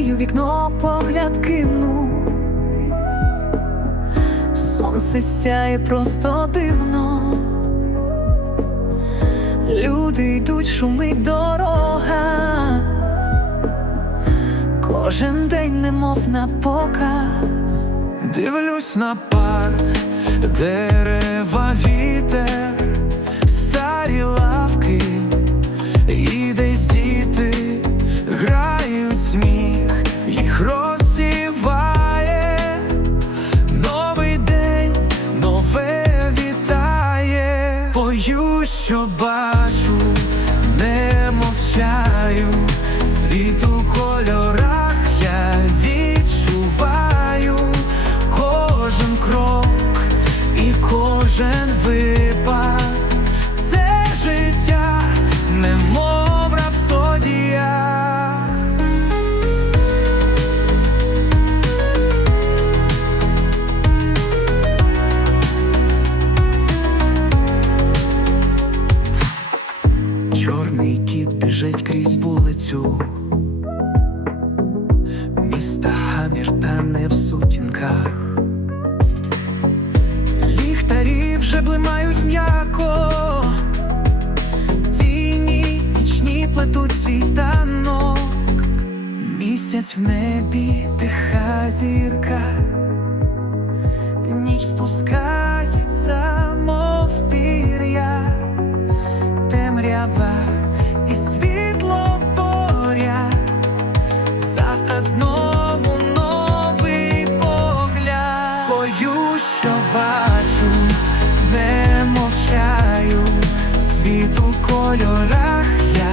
надію вікно погляд кину, сонце сяє просто дивно, люди йдуть, шумить дорога, кожен день немов на показ, дивлюсь на парк, де. Боюсь, що Чорний кіт біжить крізь вулицю. Міста гамір не в сутінках. Ліхтарі вже блимають м'яко. Тіні нічні плетуть світанок. Місяць в небі, тиха зірка. Ніч спускає. темрява і світло поряд, завтра знову новий погляд. бою, що бачу, не мовчаю, світ у кольорах я.